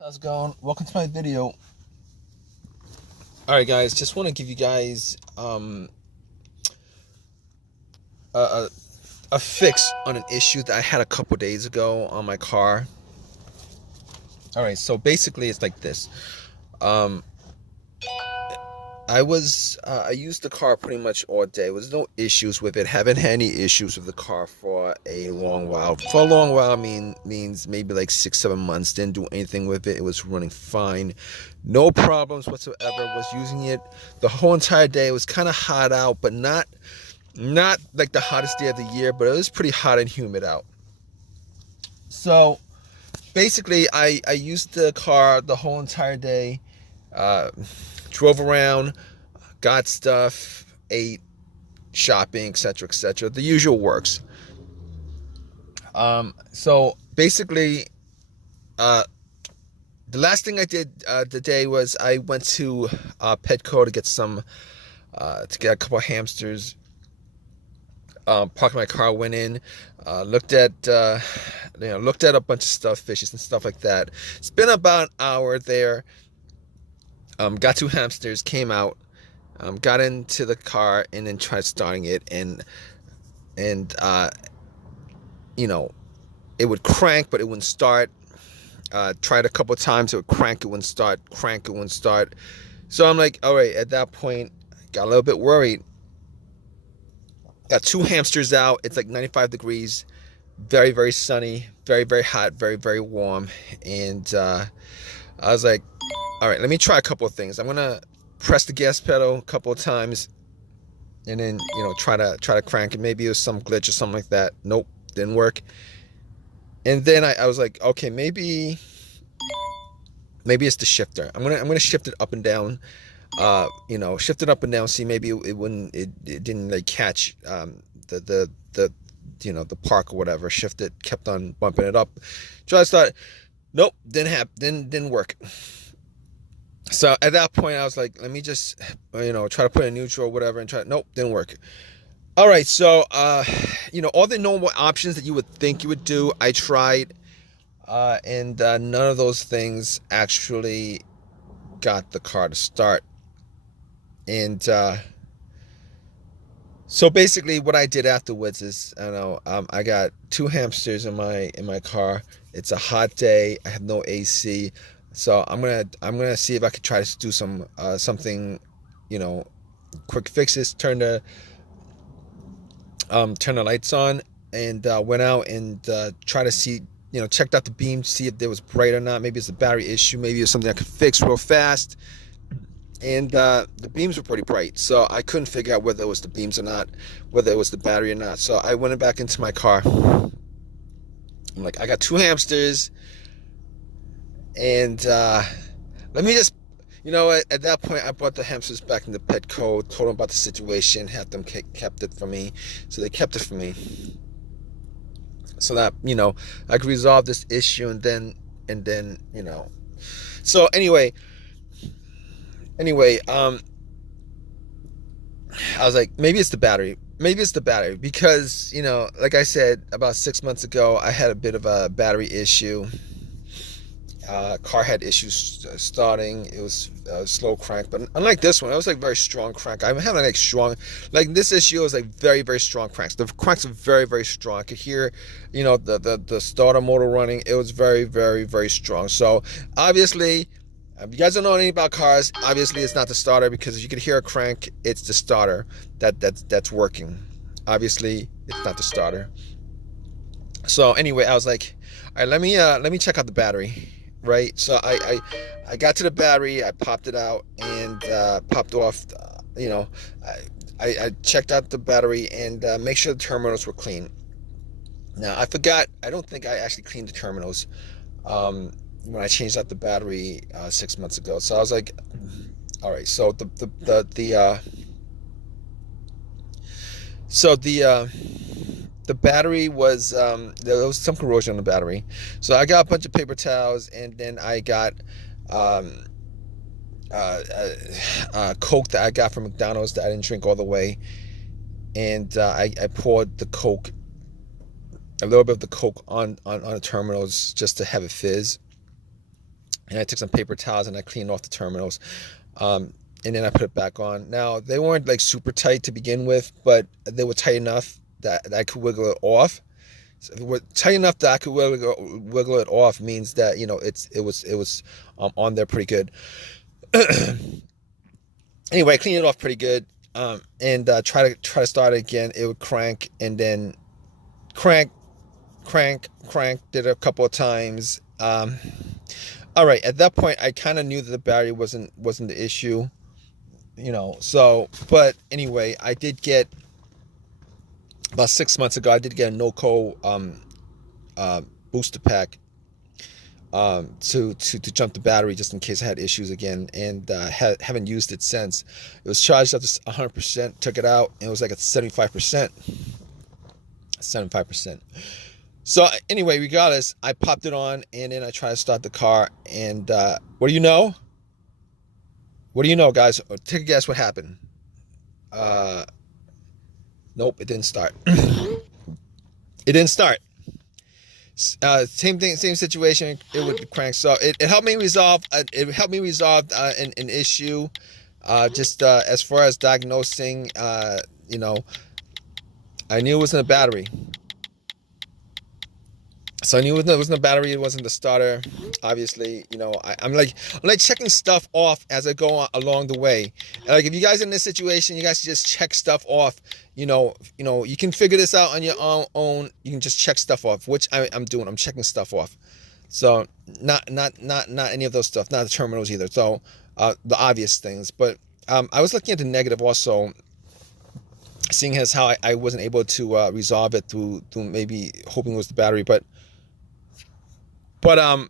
How's it going? Welcome to my video. Alright guys, just want to give you guys a, a, a fix on an issue that I had a couple days ago on my car. Alright, so basically it's like this. Um I used the car pretty much all day. There was no issues with it. Haven't had any issues with the car for a long while. For a long while means maybe like 6-7 months. Didn't do anything with it. It was running fine. No problems whatsoever. Was using it the whole entire day. It was kind of hot out, but not like the hottest day of the year, but it was pretty hot and humid out. So basically I used the car the whole entire day. Uh, Drove around, got stuff, ate, shopping, etc., etc. The usual works. So basically, uh, the last thing I did today was I went to Petco to get to get a couple of hamsters. Parked my car, went in, looked at looked at a bunch of stuff, fishes and stuff like that. Spent about an hour there. Got two hamsters, came out, got into the car, and then tried starting it, and it would crank, but it wouldn't start. Tried a couple of times, it would crank, it wouldn't start, crank, it wouldn't start. So I'm like, all right, at that point, got a little bit worried. Got two hamsters out. It's like 95 degrees, very, very sunny, very, very hot, very, very warm, and I was like, all right, let me try a couple of things. I'm gonna press the gas pedal a couple of times, and then try to crank it. Maybe it was some glitch or something like that. Nope, didn't work. And then I was like, okay, maybe it's the shifter. I'm gonna shift it up and down. Shift it up and down. See, maybe it didn't like catch the park or whatever. Shift it, kept on bumping it up. Try to start. Nope, didn't work. So at that point, I was like, let me just, try to put in neutral or whatever and try. Nope, didn't work. All right, so, all the normal options that you would think you would do, I tried, and none of those things actually got the car to start. And so basically, what I did afterwards is, I got two hamsters in my car. It's a hot day. I have no AC. So I'm gonna see if I could try to do something, quick fixes. Turn the lights on, and went out and try to see, checked out the beam, see if it was bright or not. Maybe it's a battery issue. Maybe it's something I could fix real fast. And the beams were pretty bright, so I couldn't figure out whether it was the beams or not, whether it was the battery or not. So I went back into my car. I'm like, I got two hamsters. And let me just, at that point, I brought the hamsters back into Petco, told them about the situation, had them kept it for me. So they kept it for me, so that I could resolve this issue, and then. So anyway, I was like, maybe it's the battery. Maybe it's the battery because like I said, about 6 months ago, I had a bit of a battery issue. Car had issues starting. It was slow crank, but unlike this one, it was like very strong crank. I'm having like strong, like this issue is like very, very strong cranks. The cranks are very, very strong. I could hear, the starter motor running. It was very, very, very strong. So obviously, if you guys don't know anything about cars, obviously it's not the starter, because if you could hear a crank, it's the starter that's working. Obviously, it's not the starter. So anyway, I was like, all right, let me check out the battery. Right, so I got to the battery, I popped it out, and popped off. I checked out the battery and make sure the terminals were clean. Now I forgot. I don't think I actually cleaned the terminals when I changed out the battery 6 months ago. So I was like, all right. So the battery was, there was some corrosion on the battery. So I got a bunch of paper towels, and then I got Coke that I got from McDonald's that I didn't drink all the way. And I poured the Coke, a little bit of the Coke on the terminals, just to have it fizz. and I took some paper towels and I cleaned off the terminals. And then I put it back on. Now, they weren't like super tight to begin with, but they were tight enough that I could wiggle it off. So if it were tight enough that I could wiggle it off means that, you know, it was on there pretty good. Anyway, I cleaned it off pretty good, and try to start it again. It would crank, and then crank, did it a couple of times. All right, at that point, I kind of knew that the battery wasn't the issue, you know. So, but anyway, I did get about 6 months ago. I did get a NOCO booster pack to jump the battery just in case I had issues again, and haven't used it since. It was charged up to 100%. Took it out, and it was like at 75%. 75%. So anyway, regardless, I popped it on, and then I tried to start the car, and what do you know? What do you know, guys? Take a guess what happened. Nope, it didn't start. It didn't start. Same thing, same situation. It would crank. So it helped me resolve. An issue. Just as far as diagnosing, you know, I knew it wasn't a battery. So I knew it wasn't a battery. It wasn't the starter. Obviously, you know, I'm like checking stuff off as I go along the way. And like, if you guys are in this situation, you guys just check stuff off. You know, you can figure this out on your own. You can just check stuff off, which I'm doing. I'm checking stuff off. So not any of those stuff, not the terminals either. So the obvious things. But I was looking at the negative also, seeing as how I wasn't able to resolve it through maybe hoping it was the battery, but I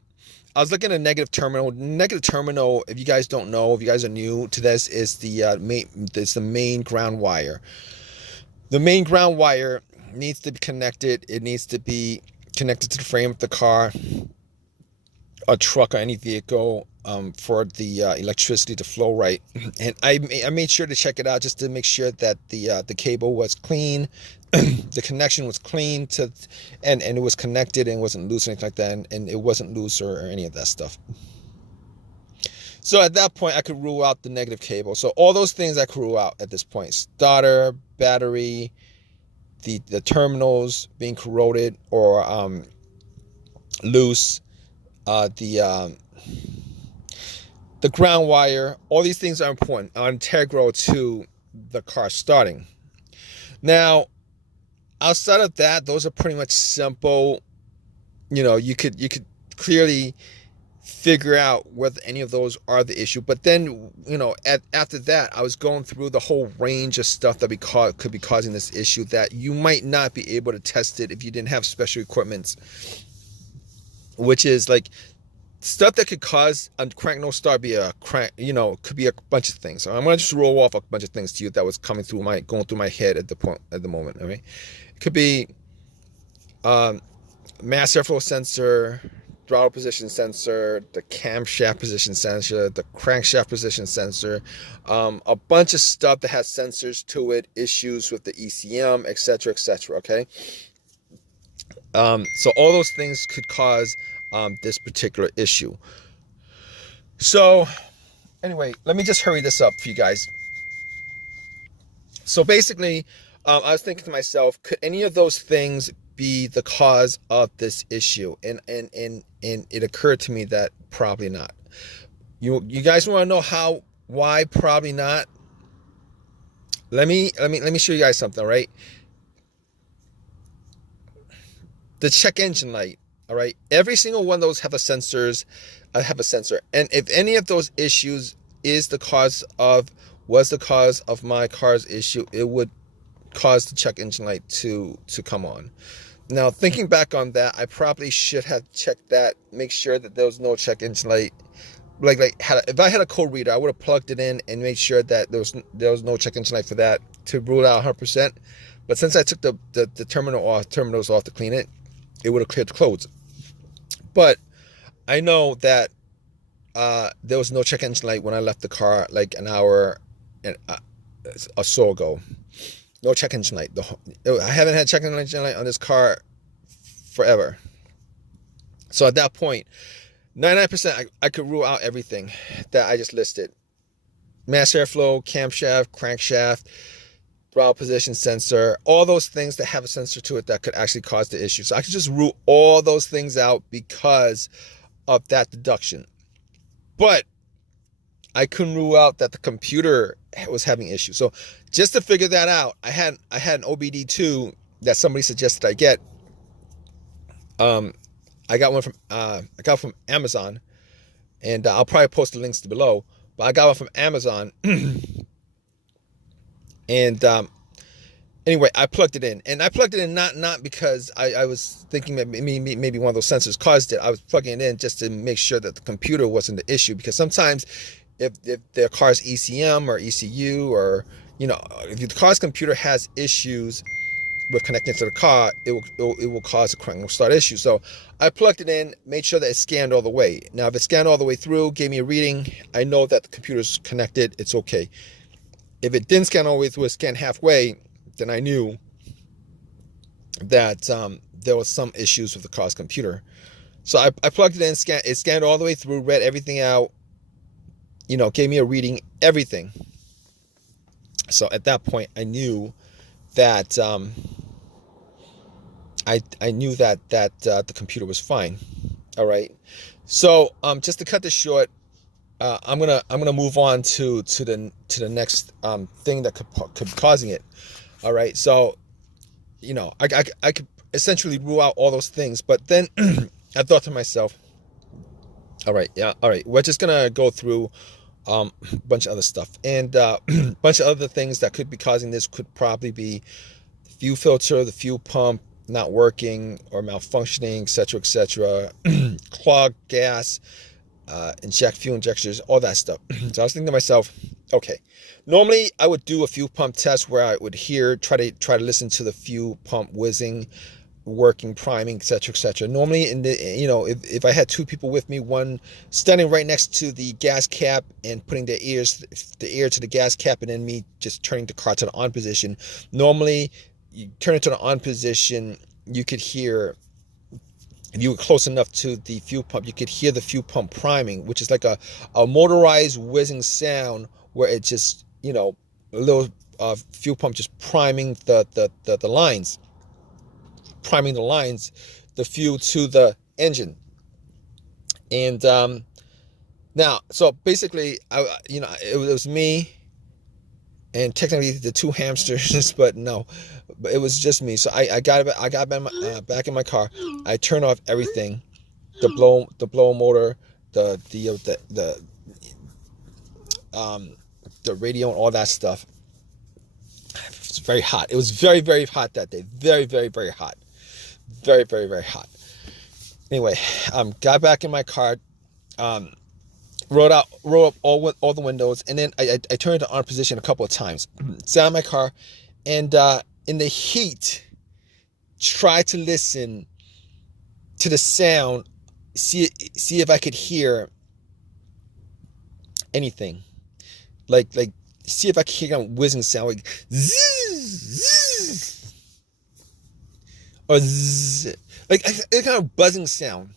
was looking at negative terminal. Negative terminal, if you guys don't know, if you guys are new to this, is the main ground wire. The main ground wire needs to be connected. It needs to be connected to the frame of the car, a truck, or any vehicle, for the electricity to flow right. And I made sure to check it out just to make sure that the cable was clean, the connection was clean and it was connected and wasn't loose or anything like that, and it wasn't loose or any of that stuff. So at that point, I could rule out the negative cable. So all those things I could rule out at this point: starter, battery, the terminals being corroded or loose, the ground wire. All these things are important, are integral to the car starting. Now, outside of that, those are pretty much simple. You know, you could clearly figure out whether any of those are the issue. But then, you know, after that, I was going through the whole range of stuff that could be causing this issue, that you might not be able to test it if you didn't have special equipment, which is like stuff that could cause a crank no start, be a crank, you know, could be a bunch of things. So I'm gonna just roll off a bunch of things to you that was going through my head at the moment. All right, it could be mass airflow sensor, throttle position sensor, the camshaft position sensor, the crankshaft position sensor, a bunch of stuff that has sensors to it, issues with the ECM, etc., etc. Okay, so all those things could cause this particular issue. So anyway, let me just hurry this up for you guys. So basically, I was thinking to myself, could any of those things be the cause of this issue? And it occurred to me that probably not. You guys want to know why probably not? Let me show you guys something, right? The check engine light, all right? Every single one of those have a sensor. And if any of those issues was the cause of my car's issue, it would cause the check engine light to come on. Now, thinking back on that, I probably should have checked that, make sure that there was no check engine light. If I had a code reader, I would have plugged it in and made sure that there was no check engine light for that to rule out 100%. But since I took the terminals off to clean it, it would have cleared the codes. But I know that there was no check engine light when I left the car like an hour or so ago. No check engine light. I haven't had check engine light on this car forever. So at that point, 99% I could rule out everything that I just listed. Mass airflow, camshaft, crankshaft, throttle position sensor, all those things that have a sensor to it that could actually cause the issue. So I could just rule all those things out because of that deduction. But I couldn't rule out that the computer was having issues. So just to figure that out, I had an OBD2 that somebody suggested I get. I got one from Amazon, and I'll probably post the links below. But I got one from Amazon, and anyway, I plugged it in, and I plugged it in not because I was thinking that maybe one of those sensors caused it. I was plugging it in just to make sure that the computer wasn't the issue, because sometimes if the car's ECM or ECU, or if the car's computer has issues with connecting to the car, it will cause a crank start issue. So I plugged it in, made sure that it scanned all the way. Now, if it scanned all the way through, gave me a reading, I know that the computer's connected, it's okay. If it didn't scan all the way through, it scanned halfway, then I knew that there was some issues with the car's computer. So I plugged it in, it scanned all the way through, read everything out, gave me a reading, everything. So at that point, I knew that I knew that the computer was fine. All right. So just to cut this short, I'm gonna move on to the next thing that could be causing it. All right. So I could essentially rule out all those things, but then I thought to myself, all right, we're just gonna go through a bunch of other stuff, and a bunch of other things that could be causing this could probably be the fuel filter, the fuel pump not working or malfunctioning, etc., clogged gas, fuel injectors, all that stuff. So I was thinking to myself, okay, normally I would do a fuel pump test where I would try to listen to the fuel pump whizzing, working, priming, etc. Normally, if I had two people with me, one standing right next to the gas cap and putting the ear to the gas cap, and then me just turning the car to the on position. Normally, you turn it to the on position, you could hear, if you were close enough to the fuel pump, you could hear the fuel pump priming, which is like a motorized whizzing sound where it just, a little fuel pump just priming the lines. Priming the lines, the fuel to the engine. And now, so basically, it was me and technically the two hamsters, but it was just me. So I got back in my car. I turned off everything, the blower motor, the radio, and all that stuff. It was very hot. It was very, very hot that day. Very, very, very hot. Very, very, very hot. Anyway, got back in my car, rolled up all the windows, and then I turned to on position a couple of times. Sat in my car, and in the heat, tried to listen to the sound, see if I could hear anything, like see if I could hear a whizzing sound, like zzz, zzz. Or zzz, like a kind of buzzing sound.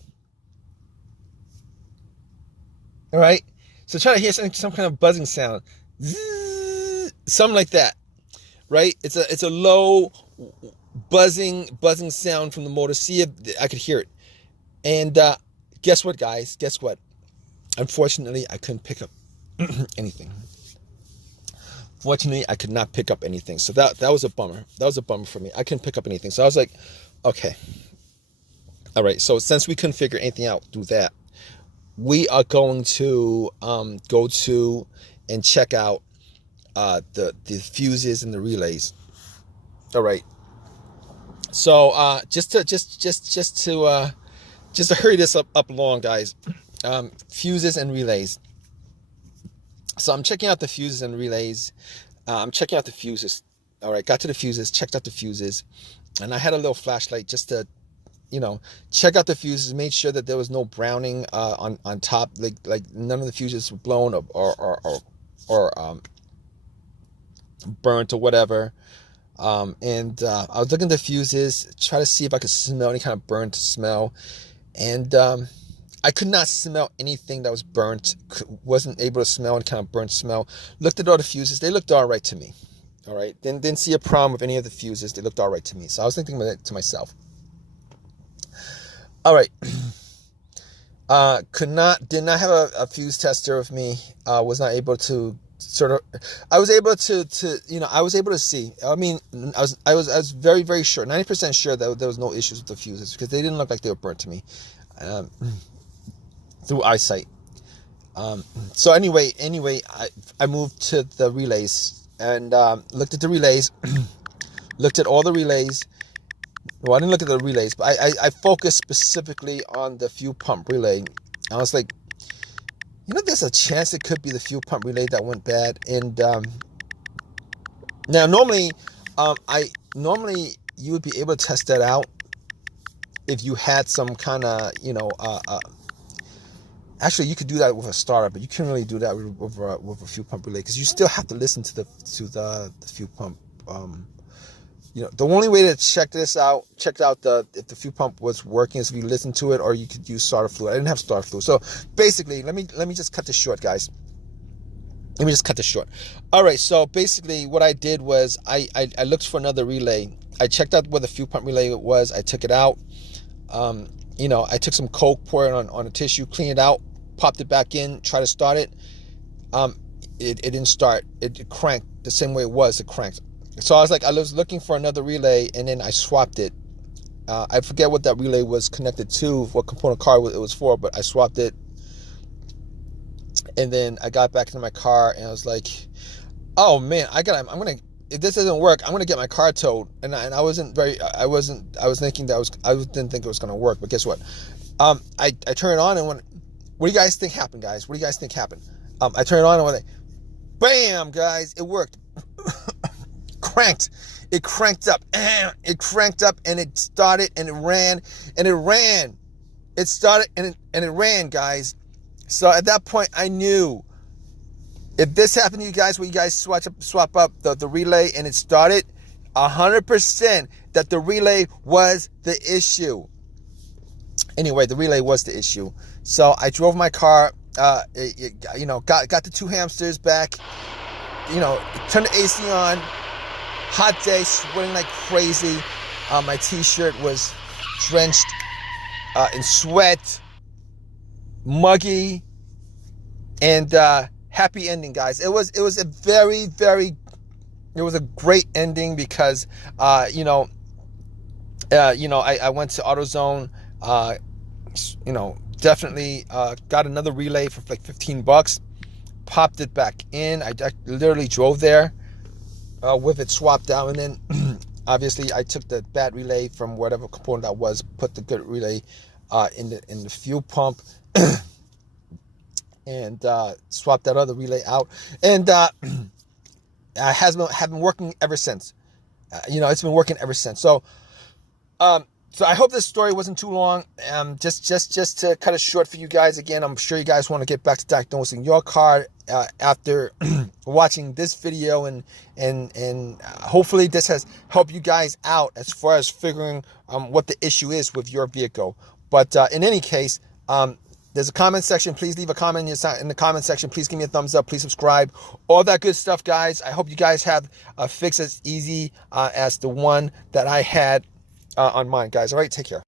All right, so try to hear some kind of buzzing sound, zzz, something like that. Right? It's a low buzzing sound from the motor. See if I could hear it. And guess what, guys? Guess what? Unfortunately, I couldn't pick up anything. Fortunately, I could not pick up anything. So that was a bummer. That was a bummer for me. I couldn't pick up anything. So I was like, okay. All right. So since we couldn't figure anything out, do that. We are going to go to and check out the fuses and the relays. All right. So just to hurry this up along, guys. Fuses and relays. So I'm checking out the fuses and relays. I'm checking out the fuses. All right, got to the fuses, checked out the fuses, and I had a little flashlight just to, check out the fuses, made sure that there was no browning on top, like none of the fuses were blown or burnt or whatever. And I was looking at the fuses, try to see if I could smell any kind of burnt smell, and I could not smell anything that was burnt. Wasn't able to smell any kind of burnt smell. Looked at all the fuses. They looked all right to me. All right. Didn't see a problem with any of the fuses. They looked all right to me. So I was thinking to myself, all right. Did not have a fuse tester with me. Was not able to I was able to see. I mean, I was very, very sure, 90% sure that there was no issues with the fuses because they didn't look like they were burnt to me, through eyesight. So anyway, I moved to the relays and looked at the relays, looked at all the relays. Well, I didn't look at the relays, but I focused specifically on the fuel pump relay. I was like, there's a chance it could be the fuel pump relay that went bad. And now normally you would be able to test that out if you had some kind of, actually you could do that with a starter, but you can't really do that with a fuel pump relay because you still have to listen to the fuel pump. The only way to check out if the fuel pump was working is if you listen to it, or you could use starter fluid. I didn't have starter fluid. So basically, let me just cut this short, guys. Let me just cut this short. All right, so basically what I did was I looked for another relay. I checked out where the fuel pump relay was. I took it out. I took some Coke, poured it on a tissue, cleaned it out, popped it back in, tried to start it. It didn't start. It cranked the same way it was. It cranked. So I was looking for another relay, and then I swapped it. I forget what that relay was connected to, what component car it was for, but I swapped it. And then I got back into my car, and I was like, "Oh man, if this doesn't work, I'm gonna get my car towed." And I was thinking that I didn't think it was gonna work, but guess what? I turned it on, and what do you guys think happened, guys? What do you guys think happened? I turned it on, and went, bam, guys, it worked. It cranked up and it started and it ran. It started and it ran, guys. So at that point I knew if this happened to you guys, where you guys swap up the relay and it started, 100% that the relay was the issue. Anyway, the relay was the issue. So I drove my car, got the two hamsters back, turned the AC on. Hot day, sweating like crazy. My t-shirt was drenched in sweat, muggy, and happy ending, guys. It was a very, very, it was a great ending because I went to AutoZone, definitely got another relay for like $15, popped it back in. I literally drove there with it swapped out, and then obviously I took the bad relay from whatever component that was, put the good relay in the fuel pump, and swapped that other relay out, and have been working ever since. It's been working ever since. So I hope this story wasn't too long. Just to cut it short for you guys. Again, I'm sure you guys want to get back to diagnosing your car after watching this video, and hopefully this has helped you guys out as far as figuring what the issue is with your vehicle. But in any case, there's a comment section. Please leave a comment in the comment section. Please give me a thumbs up. Please subscribe. All that good stuff, guys. I hope you guys have a fix as easy as the one that I had on mine, guys. All right, take care.